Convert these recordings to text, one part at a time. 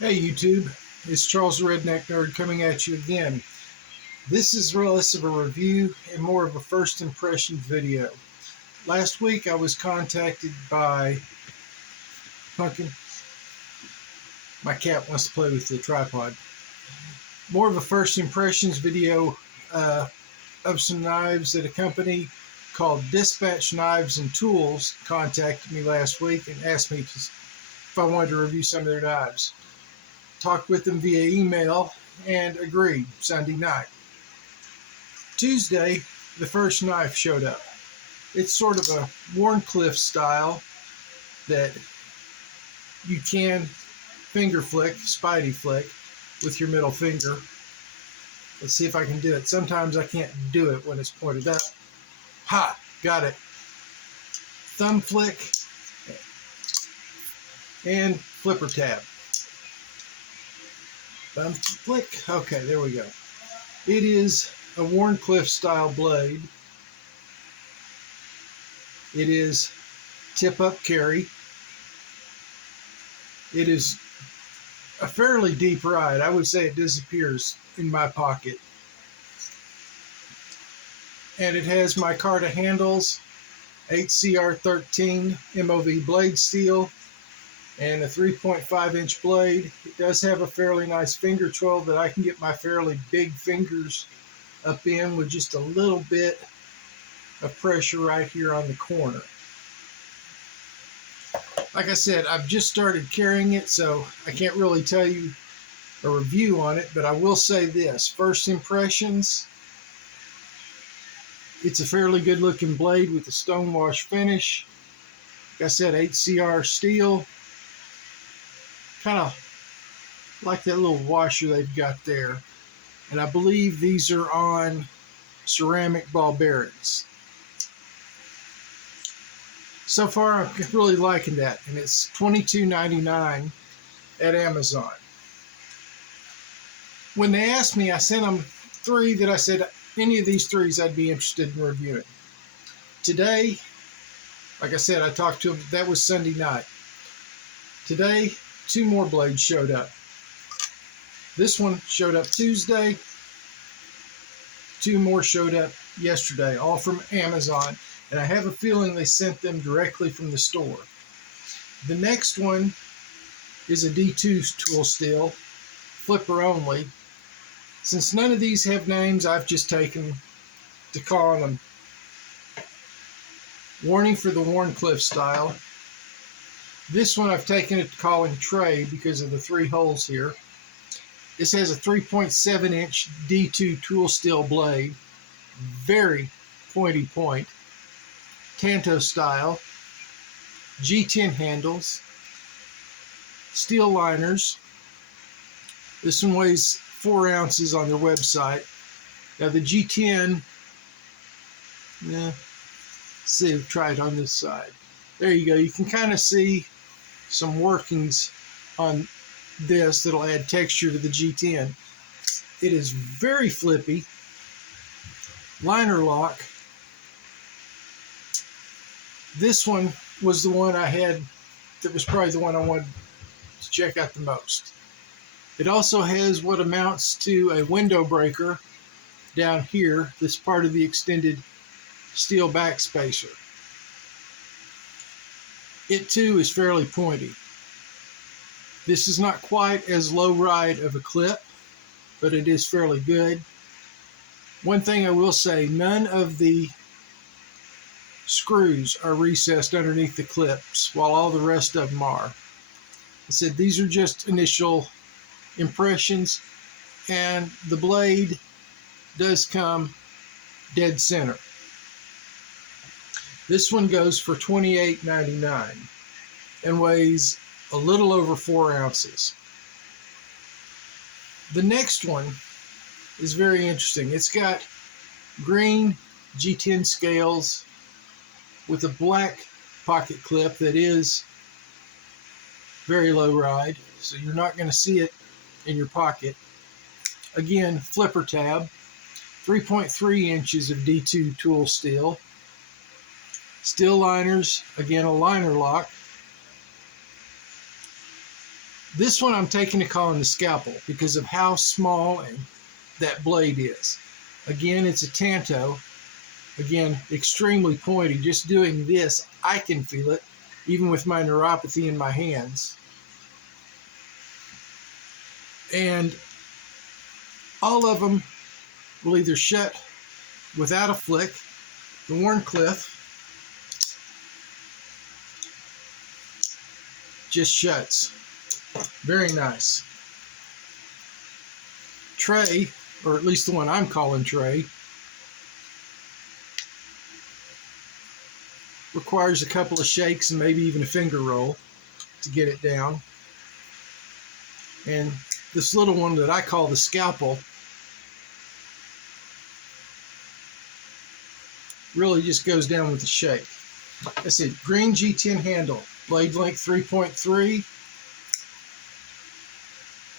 Hey YouTube, it's Charles the Redneck Nerd coming at you again. This is less of a review and more of a first impression video. Last week I was contacted by Pumpkin. My cat wants to play with the tripod. More of a first impressions video of some knives that a company called Dispatch Knives and Tools contacted me last week and asked me if I wanted to review some of their knives. Talked with them via email and agreed Sunday night. Tuesday, the first knife showed up. It's sort of a Wharncliffe style that you can finger flick, spidey flick, with your middle finger. Let's see if I can do it. Sometimes I can't do it when it's pointed up. Ha! Got it. Thumb flick and flipper tab. Thumb flick. Okay, there we go. It is a Wharncliffe style blade. It is tip up carry. It is a fairly deep ride. I would say it disappears in my pocket. And it has micarta handles, 8CR13 MOV blade steel, and a 3.5 inch blade. It does have a fairly nice finger 12 that I can get my fairly big fingers up in with just a little bit of pressure right here on the corner. Like I said, I've just started carrying it, so I can't really tell you a review on it, but I will say this. First impressions, it's a fairly good looking blade with a stonewash finish. Like I said, 8CR steel. Kind of like that little washer they've got there. And I believe these are on ceramic ball bearings. So far, I'm really liking that, and it's $22.99 at Amazon. When they asked me, I sent them three that I said any of these threes I'd be interested in reviewing. Today, like I said, I talked to them. That was Sunday night. Today, two more blades showed up. This one showed up Tuesday. Two more showed up yesterday, all from Amazon. And I have a feeling they sent them directly from the store. The next one is a D2 tool steel, flipper only. Since none of these have names, I've just taken to calling them. Warning for the Wharncliffe style. This one I've taken it to calling tray because of the three holes here. This has a 3.7 inch D2 tool steel blade. Very pointy point. Tanto style, G10 handles, steel liners. This one weighs 4 ounces on their website. Now the G10, see, try it on this side. There you go. You can kind of see some workings on this that'll add texture to the G10. It is very flippy. Liner lock. This one was the one I had that was probably the one I wanted to check out the most. It also has what amounts to a window breaker down here that's part of the extended steel back spacer. It too is fairly pointy. This is not quite as low ride of a clip, but it is fairly good. One thing I will say, none of the screws are recessed underneath the clips, while all the rest of them are. I said these are just initial impressions, and the blade does come dead center. This one goes for $28.99 and weighs a little over 4 ounces. The next one is very interesting. It's got green G10 scales with a black pocket clip that is very low ride, so you're not going to see it in your pocket. Again, flipper tab, 3.3 inches of D2 tool steel. Steel liners, again a liner lock. This one I'm taking to calling the scalpel because of how small and that blade is. Again, it's a tanto. Again, extremely pointy. Just doing this, I can feel it, even with my neuropathy in my hands. And all of them will either shut without a flick. The Wharncliffe just shuts. Very nice. Tray, or at least the one I'm calling Tray, requires a couple of shakes and maybe even a finger roll to get it down. And this little one that I call the scalpel really just goes down with a shake. That's it. Green G10 handle, blade length 3.3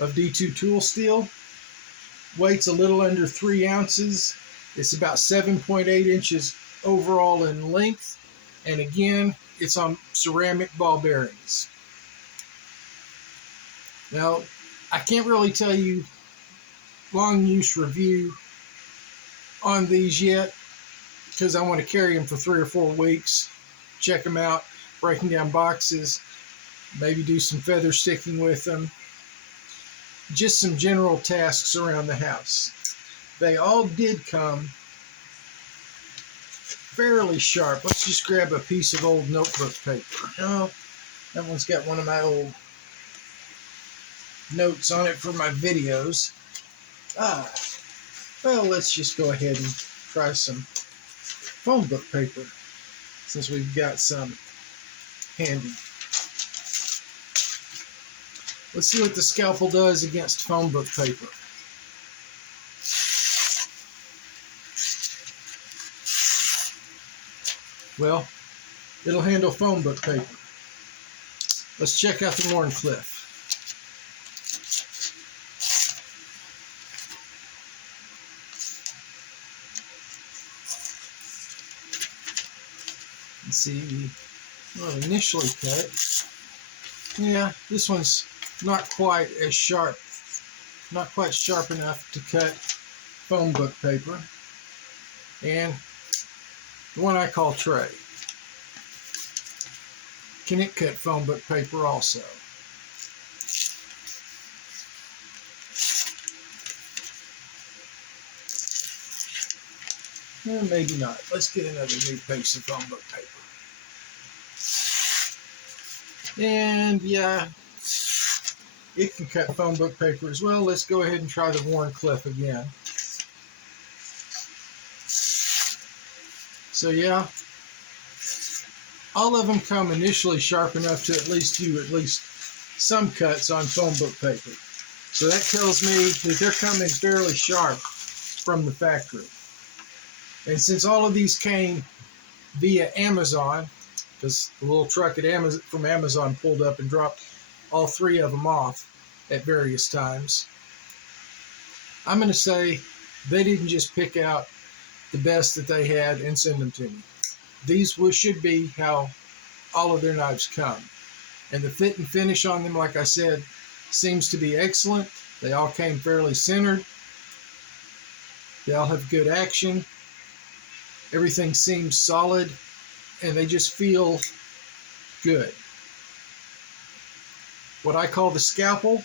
of D2 tool steel. Weight's a little under 3 ounces. It's about 7.8 inches overall in length. And again, it's on ceramic ball bearings. Now, I can't really tell you long use review on these yet because I want to carry them for 3 or 4 weeks, check them out, breaking down boxes, maybe do some feather sticking with them, just some general tasks around the house. They all did come fairly sharp. Let's just grab a piece of old notebook paper. Oh, that one's got one of my old notes on it for my videos. Well, let's just go ahead and try some phone book paper since we've got some handy. Let's see what the scalpel does against phone book paper. Well, it'll handle phone book paper. Let's check out the Wharncliffe. Let's see, well, initially cut. Yeah, this one's not quite as sharp, not quite sharp enough to cut phone book paper. And the one I call Tray, can it cut phone book paper also? Well, maybe not. Let's get another new piece of phone book paper. And yeah, it can cut phone book paper as well. Let's go ahead and try the Wharncliffe again. So yeah, all of them come initially sharp enough to at least do at least some cuts on phone book paper. So that tells me that they're coming fairly sharp from the factory. And since all of these came via Amazon, because the little truck at from Amazon pulled up and dropped all 3 of them off at various times, I'm going to say they didn't just pick out the best that they had and send them to me. These should be how all of their knives come. And the fit and finish on them, like I said, seems to be excellent. They all came fairly centered. They all have good action. Everything seems solid, and they just feel good. What I call the scalpel,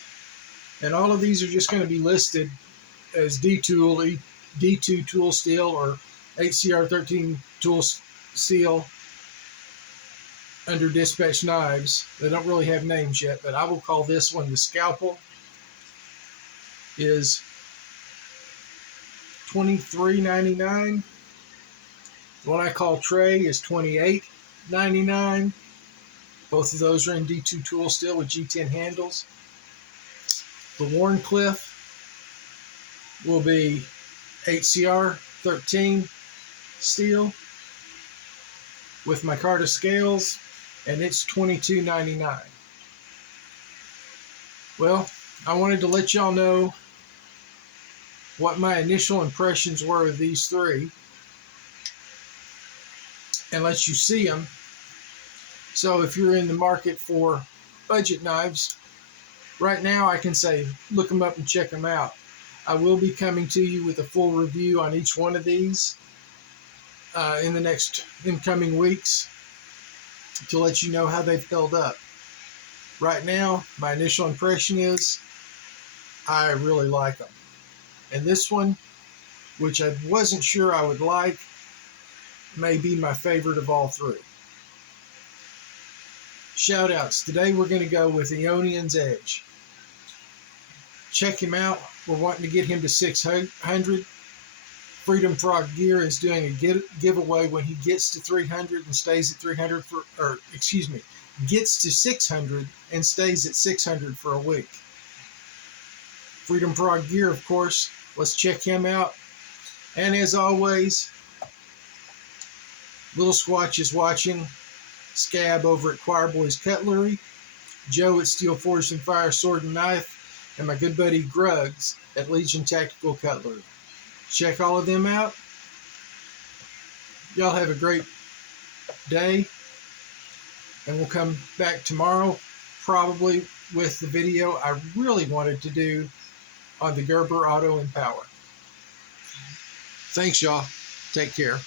and all of these are just going to be listed as D2 tool steel or HCR13 tool steel under Dispatch Knives. They don't really have names yet, but I will call this one the scalpel. Is $23.99. What I call Tray is $28.99. Both of those are in D2 tool steel with G10 handles. The Wharncliffe will be HCR 13 steel with micarta scales, and it's $22.99. Well, I wanted to let y'all know what my initial impressions were of these 3 and let you see them. So if you're in the market for budget knives, Right now, I can say look them up and check them out. I will be coming to you with a full review on each one of these in the next incoming weeks to let you know how they've held up. Right now, my initial impression is I really like them. And this one, which I wasn't sure I would like, may be my favorite of all three. Shout outs. Today we're going to go with Aeonion's Edge. Check him out. We're wanting to get him to 600. Freedom Frog Gear is doing a giveaway when he gets to 300 and stays at 300 gets to 600 and stays at 600 for a week. Freedom Frog Gear, of course. Let's check him out. And as always, Little Squatch is watching. Scab over at Choir Boys Cutlery. Joe at Steel Forged and Fire Sword and Knife. And my good buddy Gruggs at Legion Tactical Cutlery. Check all of them out. Y'all have a great day. And we'll come back tomorrow, probably with the video I really wanted to do on the Gerber Auto and Power. Thanks, y'all. Take care.